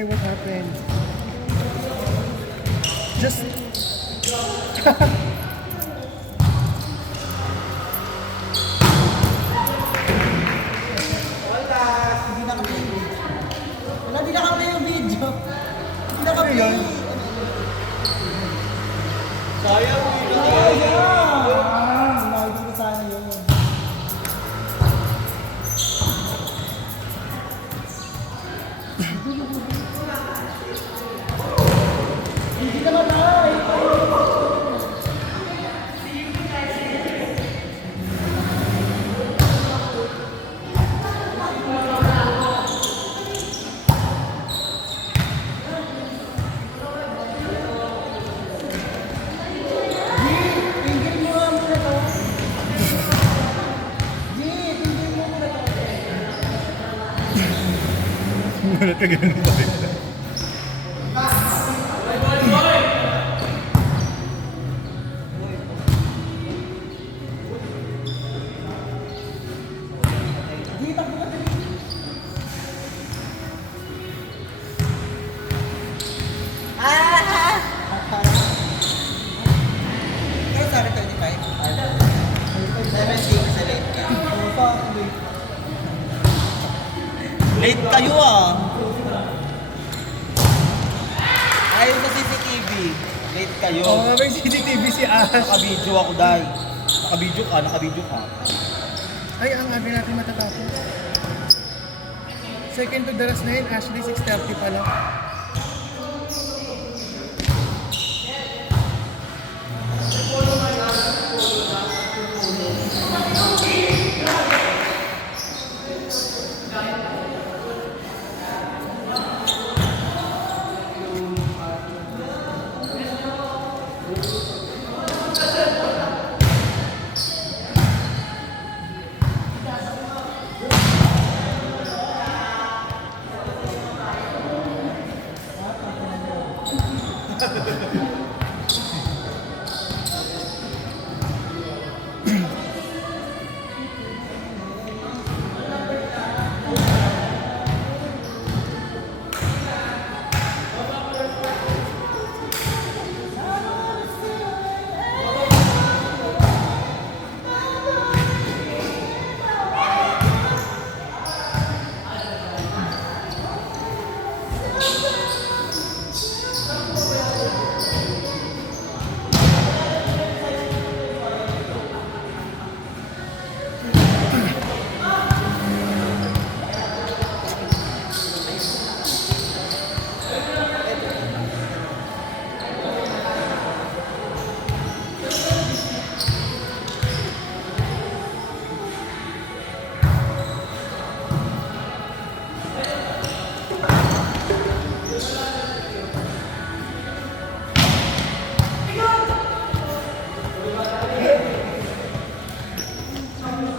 why? What happened? Just... Hindi na kami yung video. Wala, hindi na kami yung video. Hindi na kami yun? Sayang, hindi na Sayang! Nakikita sana yun. Hindi ka na tayo. Wala ka ganun pa rin. Pero sabi 25? 17 sa late ka. Late kayo ah. Ayaw sa CCTV. Late kayo. Oo nga, may CCTV si Ash. Naka-video ako, Day. Naka-video ka. Ay, ang aga natin matatapos. Second to the rest na yun, Ashley, 6:30 pa lang.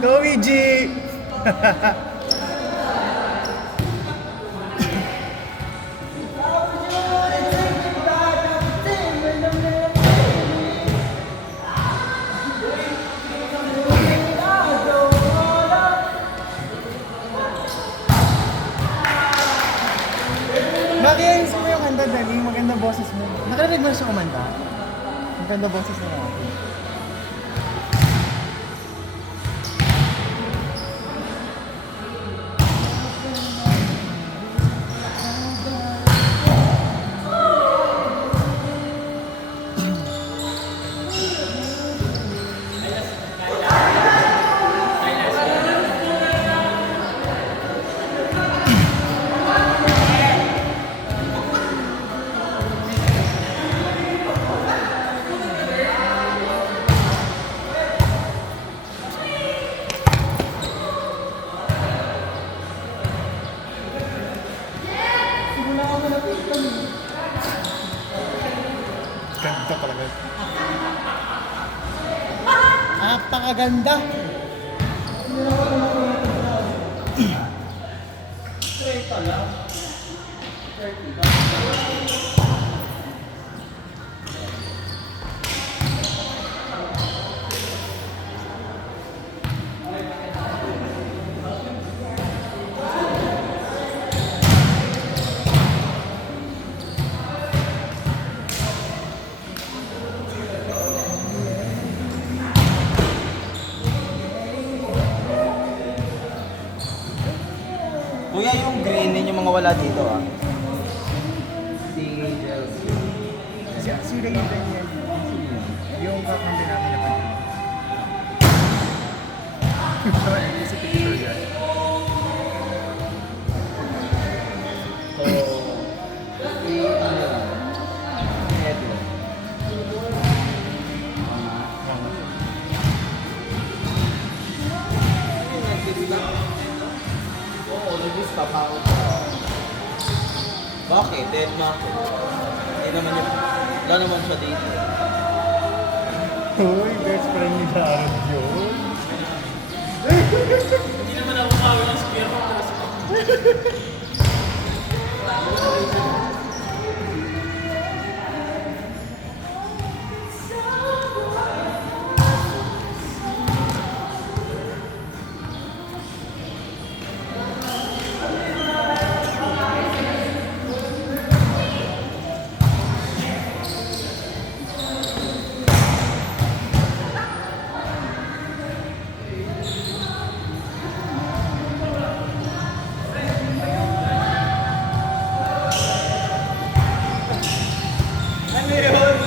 Go, Luigi! Makiayos mo yung kanta, Dali. Maganda boses mo. Nakarinig mo na siya kumanta? Maganda boses na natin. Ganda talaga. Napakaganda. Kuya, yung green din yung mga wala dito ah. Si Angel. Si Ray yan. Yung kakambi namin na pag si picture yan. So, si ano lang. Si Edwin. Oo, nag-stop ako. Bakit? Dead na ako. Hindi naman yung... Wala naman siya dito. Uy, best friend ni Jared yun. Hindi naman ako kawin ng spear mo. Ano yun?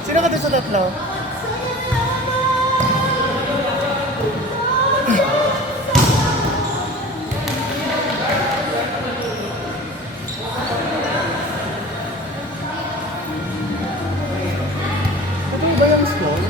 Sino ka doon sa tatlo? Ito ba yung stall?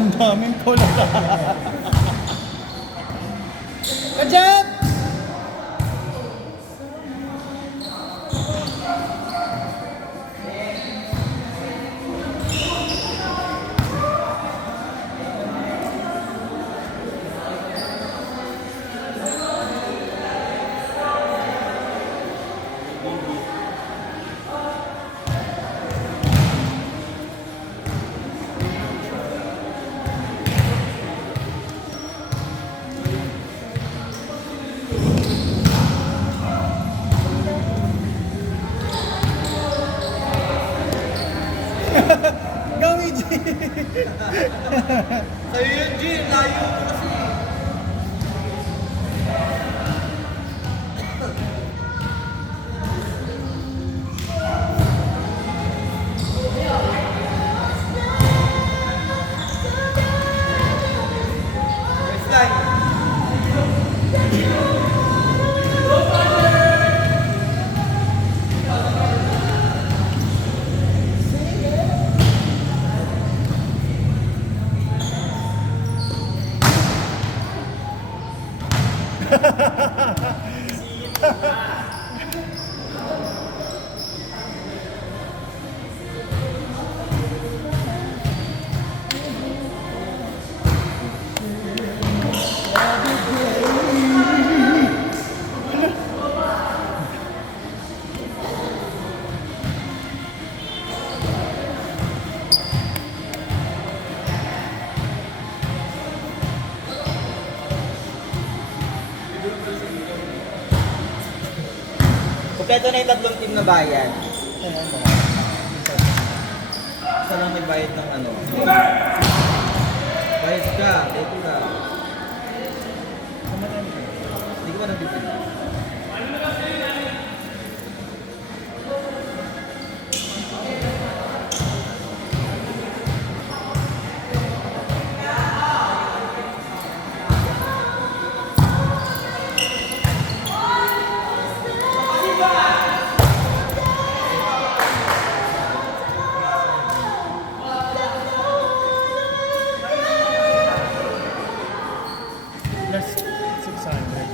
Ang daming pula. Kajab! Gawin, G! Sa'yo yun, G. Layo mo kasi. Kompleto na yung tatlong team na bayad. Isa lang may bayad ng ano. Bayad ka, ito ka. Hindi ko ba nabibili? Plus 600.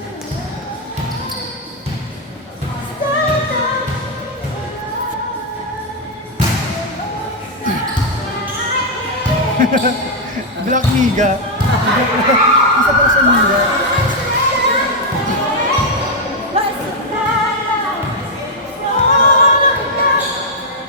Black Miga. Isa pa sa Miga.